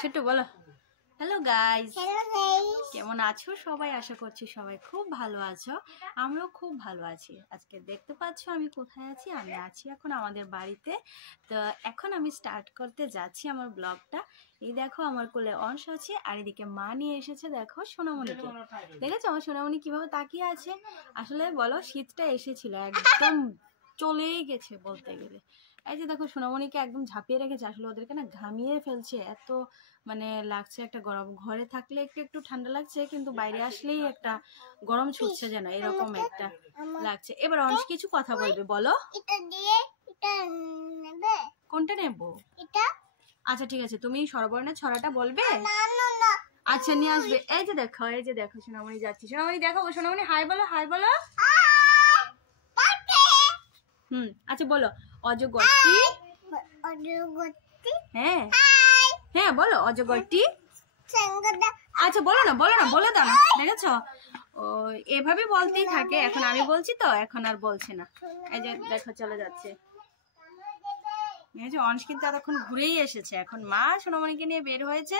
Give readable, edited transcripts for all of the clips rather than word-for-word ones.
ছোট্ট বলো hello guys, কেমন আছো সবাই? আশা করছি সবাই খুব ভালো আছো। আমরাও খুব ভালো আছি। আজকে দেখতে পাচ্ছ আমি কোথায় আছি। আমি আছি এখন আমাদের বাড়িতে। তো এখন আমি স্টার্ট করতে যাচ্ছি আমার ব্লগটা। এই দেখো আমার কোলে অংশ আছে, আর এদিকে মা নিয়ে এসেছে দেখো সোনামণিকে। দেখেছো আমার সোনামণি কিভাবে তাকিয়ে আছে? আসলে বলো শীতটা এসেছিল, একদম চলেই গেছে বলতে গেলে। এই যে দেখো সোনামণিকে একদম ঝাঁপিয়ে রেখেছে। আসলে ওদেরকে না ঘামিয়ে ফেলছে, এত মানে লাগছে একটা গরম। ঘরে থাকলে একটু একটু ঠান্ডা লাগছে, কিন্তু বাইরে আসলেই একটা গরম ছুটছে, যেন এরকম একটা লাগছে। এবার অনেক কিছু কথা বলবে, বলো। কোনটা নেব? আচ্ছা ঠিক আছে, তুমি স্বরবর্ণের ছড়াটা বলবে। আচ্ছা নিয়ে আসবে। এই যে দেখো সোনামণি যাচ্ছি। সোনামণি দেখো, সোনামণি হাই বলো, হাই বলো। আচ্ছা বলো। অজগরটি। হ্যাঁ হ্যাঁ বলো অজগরটি। আচ্ছা বলো না বলে দাও না। দেখেছো ও এভাবে বলতেই থাকে। এখন আমি বলছি তো, এখন আর বলছে না। এই যে দেখো চলে যাচ্ছে। অংশ কিন্তু এতক্ষণ ঘুরেই এসেছে। এখন মা সোনামণিকে নিয়ে বের হয়েছে,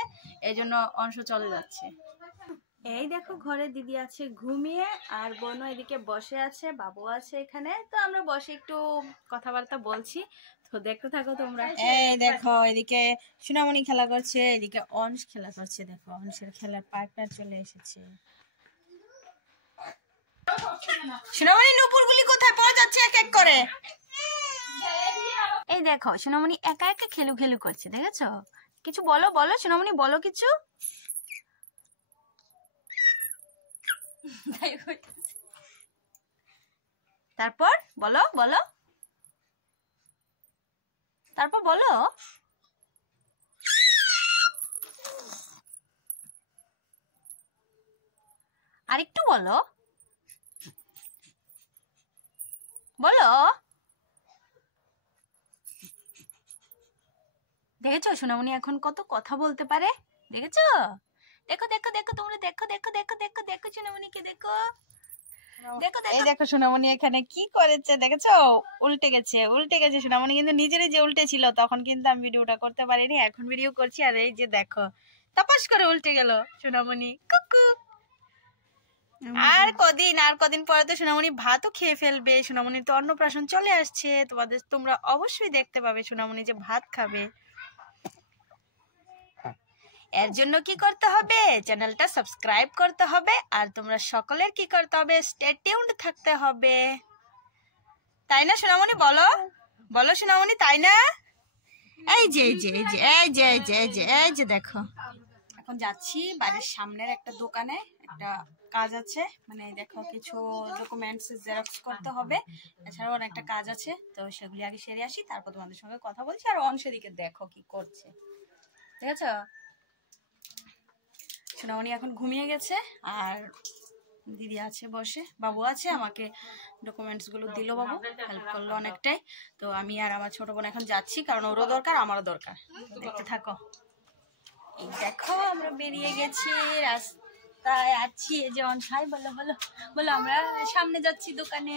এই জন্য অংশ চলে যাচ্ছে। এই দেখো ঘরে দিদি আছে ঘুমিয়ে, আর বোনও এদিকে বসে আছে, বাবু আছে এখানে। তো আমরা বসে একটু কথাবার্তা বলছি, তো দেখতে থাকো তোমরা। এই দেখো এদিকে সোনামণি খেলা করছে, এদিকে অংশ খেলা করছে। দেখো অংশের খেলার পার্টনার চলে এসেছে। সোনামণি নুপুরগুলি কোথায় পড়ে যাচ্ছে এক এক করে। এই দেখো সোনামণি একা একা খেলু খেলু করছে, দেখেছো? কিছু বলো বলো সোনামণি, বলো কিছু। তারপর বলো বলো, তারপর বলো। আরেকটু বলো বলো। দেখেছো সোনামণি এখন কত কথা বলতে পারে, দেখেছো? দেখো দেখো দেখো তোমরা, দেখো দেখো দেখো দেখো দেখো সোনামণিকে দেখো। এই দেখো সোনামণি এখানে কি করেছে, দেখেছো? উল্টে গেছে সোনামণি কিন্তু নিজেরই যে উল্টে ছিল, তখন কিন্তু আমি ভিডিওটা করতে পারিনি, এখন ভিডিও করছি। আর এই যে দেখো তপাস করে উল্টে গেল সোনামণি। কুকু। আর কদিন পরে তো সোনামণি ভাতও খেয়ে ফেলবে। সোনামণির তো অন্নপ্রাশন চলে আসছে, তোমরা অবশ্যই দেখতে পাবে সোনামণি যে ভাত খাবে। এর জন্য কি করতে হবে? চ্যানেলটা সাবস্ক্রাইব করতে হবে, আর তোমরা সকলের কি করতে হবে? স্টে টিউনড থাকতে হবে, তাই না সোনামণি? বলো বলো সোনামণি, তাই না? এই যে দেখো এখন যাচ্ছি বাড়ির সামনের একটা দোকানে, একটা কাজ আছে। মানে দেখো কিছু ডকুমেন্টস জেরক্স করতে হবে, এছাড়াও অনেকটা কাজ আছে। তো সেগুলি আগে সেরে আসি, তারপর তোমাদের সঙ্গে কথা বলছি। আর অংশের দিকে দেখো কি করছে, ঠিক আছে? সোনামণি এখন ঘুমিয়ে গেছে, আর দিদি আছে বসে, বাবু আছে, আমাকে ডকুমেন্টস গুলো দিল, বাবু হেল্প করলো অনেকটাই। তো আমি আর আমার ছোট বোন এখন যাচ্ছি, কারণ ওরও দরকার আমারও দরকার। দেখতে থাকো। এই দেখো আমরা বেরিয়ে গেছি, রাস্তায় আছি। এই যে অনসাই বলো বলো বলো। আমরা সামনে যাচ্ছি, দোকানে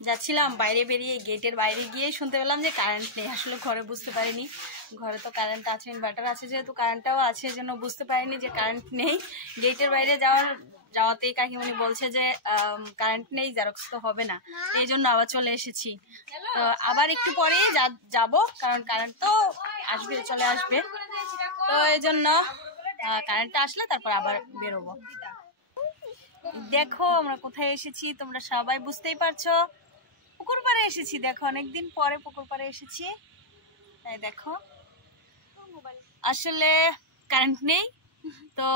যাচ্ছিলাম। বাইরে বেরিয়ে গেটের বাইরে গিয়ে শুনতে পেলাম যে কারেন্ট নেই। আসলে ঘরে বুঝতে পারিনি, ঘরে তো কারেন্ট আছে, ইনভার্টার আছে, যেহেতু কারেন্টটাও আছে, জন্য বুঝতে পারিনি যে কারেন্ট নেই। গেটের বাইরে যাওয়াতেই কাকিমণি বলছে যে কারেন্ট নেই, জেরক্স তো হবে না। এই জন্য আবার চলে এসেছি। তো আবার একটু পরেই যাব, কারণ কারেন্ট তো আসবে, চলে আসবে। তো এই জন্য কারেন্টটা আসলে তারপর আবার বেরোবো। দেখো আমরা কোথায় এসেছি, তোমরা সবাই বুঝতেই পারছো। পুকুর পাড়ে এসেছি। দেখো অনেকদিন পরে পুকুর পাড়ে এসেছি। তাই দেখো আসলে কারেন্ট নেই, তো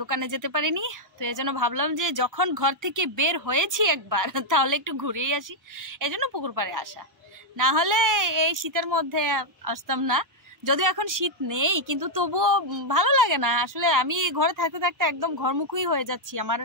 দোকানে যেতে পারিনি। তো এই জন্য ভাবলাম যে যখন ঘর থেকে বের হয়েছি একবার, তাহলে একটু ঘুরেই আসি। এই জন্য পুকুর পাড়ে আসা, না হলে এই শীতের মধ্যে আসতাম না। যদিও এখন শীত নেই, কিন্তু তবুও ভালো লাগে না। আসলে আমি ঘরে থাকতে থাকতে একদম ঘরমুখী হয়ে যাচ্ছি। আমার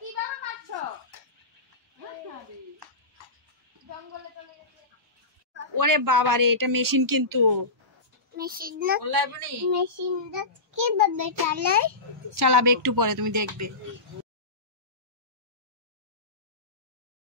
কিভাবে পাচ্ছ? ওরে বাবা রে, এটা মেশিন কিন্তু চালাবে একটু পরে, তুমি দেখবে।